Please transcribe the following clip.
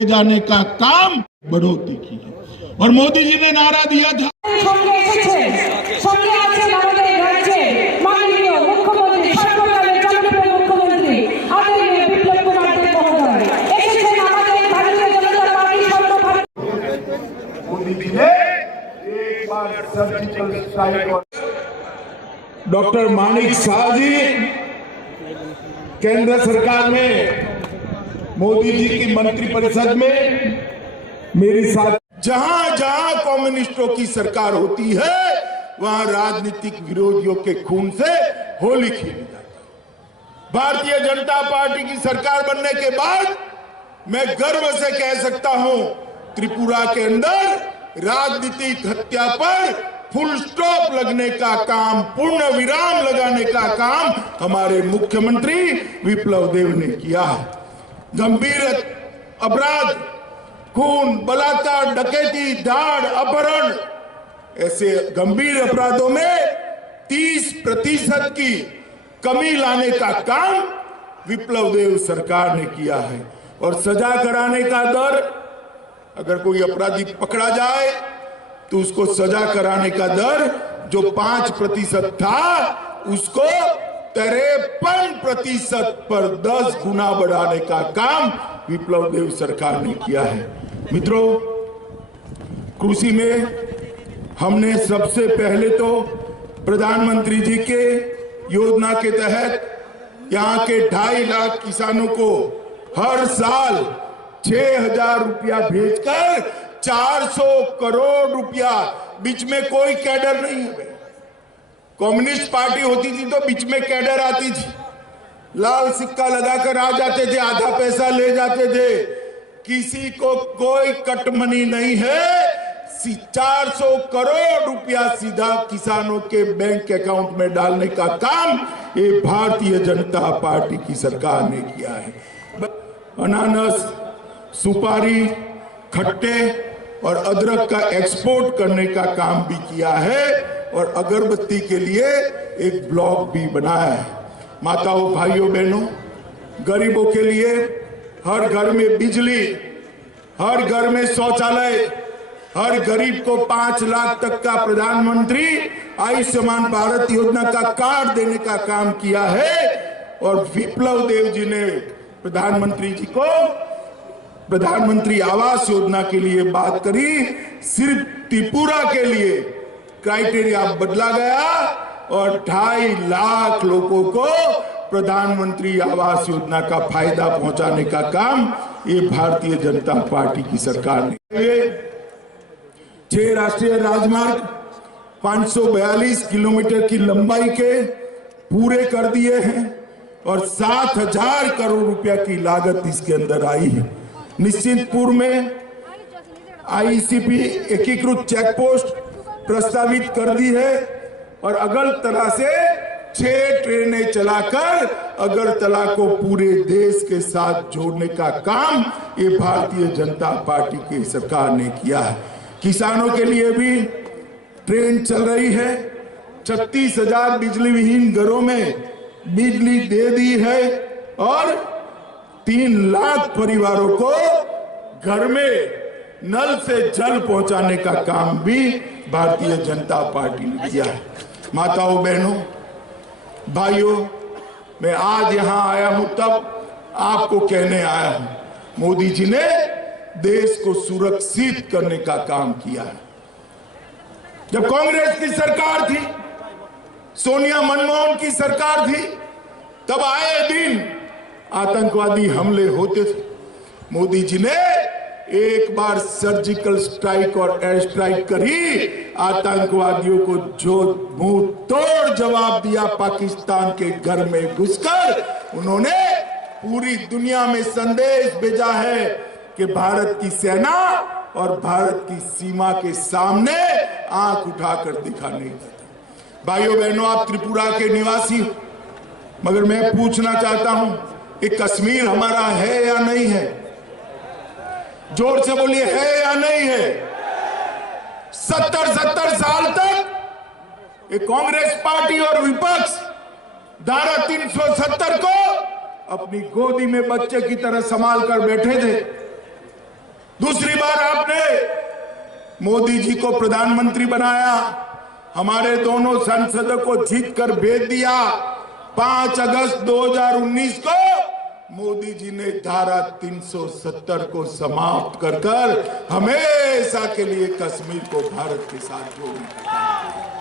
जाने का काम बढ़ोतरी की है। और मोदी जी ने नारा दिया था मोदी जी ने एक बार surgical strike. Doctor Manik Shah ji केंद्र सरकार में मोदी जी की मंत्रिपरिषद में मेरे साथ, जहां जहां कम्युनिस्टों की सरकार होती है वहां राजनीतिक विरोधियों के खून से होली खेली जाती है। भारतीय जनता पार्टी की सरकार बनने के बाद मैं गर्व से कह सकता हूं त्रिपुरा के अंदर राजनीतिक हत्या पर फुल स्टॉप लगने का काम, पूर्ण विराम लगाने का काम हमारे मुख्यमंत्री विप्लव देव ने किया है। गंभीर अपराध, खून, बलात्कार, डकैती, दाड़, अपहरण, ऐसे गंभीर अपराधों में 30% की कमी लाने का काम विप्लव देव सरकार ने किया है। और सजा कराने का दर, अगर कोई अपराधी पकड़ा जाए तो उसको सजा कराने का दर जो 5% था उसको 53% पर 10 गुना बढ़ाने का काम विप्लव देव सरकार ने किया है। मित्रों, कृषि में हमने सबसे पहले तो प्रधानमंत्री जी के योजना के तहत यहाँ के 2.5 लाख किसानों को हर साल 6,000 रुपया भेजकर 400 करोड़ रुपया, बीच में कोई कैडर नहीं है। कम्युनिस्ट पार्टी होती थी तो बीच में कैडर आती थी, लाल सिक्का लगाकर आ जाते थे, आधा पैसा ले जाते थे। किसी को कोई कटमनी नहीं है। 400 करोड़ रुपया सीधा किसानों के बैंक अकाउंट में डालने का काम ये भारतीय जनता पार्टी की सरकार ने किया है। अनानास, सुपारी, खट्टे और अदरक का एक्सपोर्ट करने का काम भी किया है और अगरबत्ती के लिए एक ब्लॉक भी बनाया है। माताओं, भाइयों, बहनों, गरीबों के लिए हर घर में बिजली, हर घर में शौचालय, हर गरीब को 5 लाख तक का प्रधानमंत्री आयुष्मान भारत योजना का कार्ड देने का काम किया है। और विप्लव देव जी ने प्रधानमंत्री जी को प्रधानमंत्री आवास योजना के लिए बात करी। सिर्फ त्रिपुरा के लिए क्राइटेरिया बदला गया और 2.5 लाख लोगों को प्रधानमंत्री आवास योजना का फायदा पहुंचाने का काम ये भारतीय जनता पार्टी की सरकार ने। 6 राष्ट्रीय राजमार्ग 542 किलोमीटर की लंबाई के पूरे कर दिए हैं और 7,000 करोड़ रुपया की लागत इसके अंदर आई है। निश्चितपुर में आईसीपी एकीकृत चेक पोस्ट प्रस्तावित कर दी है और अगरतला से 6 ट्रेनें चलाकर अगरतला को पूरे देश के साथ जोड़ने का काम ये भारतीय जनता पार्टी की सरकार ने किया है। किसानों के लिए भी ट्रेन चल रही है। 36,000 बिजली विहीन घरों में बिजली दे दी है और 3 लाख परिवारों को घर में नल से जल पहुंचाने का काम भी भारतीय जनता पार्टी ने किया है। माताओं, बहनों, भाइयों, मैं आज यहां आया हूं तब आपको कहने आया हूं, मोदी जी ने देश को सुरक्षित करने का काम किया है। जब कांग्रेस की सरकार थी, सोनिया मनमोहन की सरकार थी, तब आए दिन आतंकवादी हमले होते थे। मोदी जी ने एक बार सर्जिकल स्ट्राइक और एयर स्ट्राइक करी, आतंकवादियों को जो मुंह तोड़ जवाब दिया। पाकिस्तान के घर में घुसकर उन्होंने पूरी दुनिया में संदेश भेजा है कि भारत की सेना और भारत की सीमा के सामने आंख उठाकर दिखा नहीं देता। भाइयों, बहनों, आप त्रिपुरा के निवासी हो, मगर मैं पूछना चाहता हूं कि कश्मीर हमारा है या नहीं है? जोर से बोलिए, है या नहीं है? 70 साल तक ये कांग्रेस पार्टी और विपक्ष धारा 370 को अपनी गोदी में बच्चे की तरह संभाल कर बैठे थे। दूसरी बार आपने मोदी जी को प्रधानमंत्री बनाया, हमारे दोनों सांसदों को जीत कर भेज दिया। 5 अगस्त 2019 को मोदी जी ने धारा 370 को समाप्त कर हमेशा के लिए कश्मीर को भारत के साथ जोड़ दिया।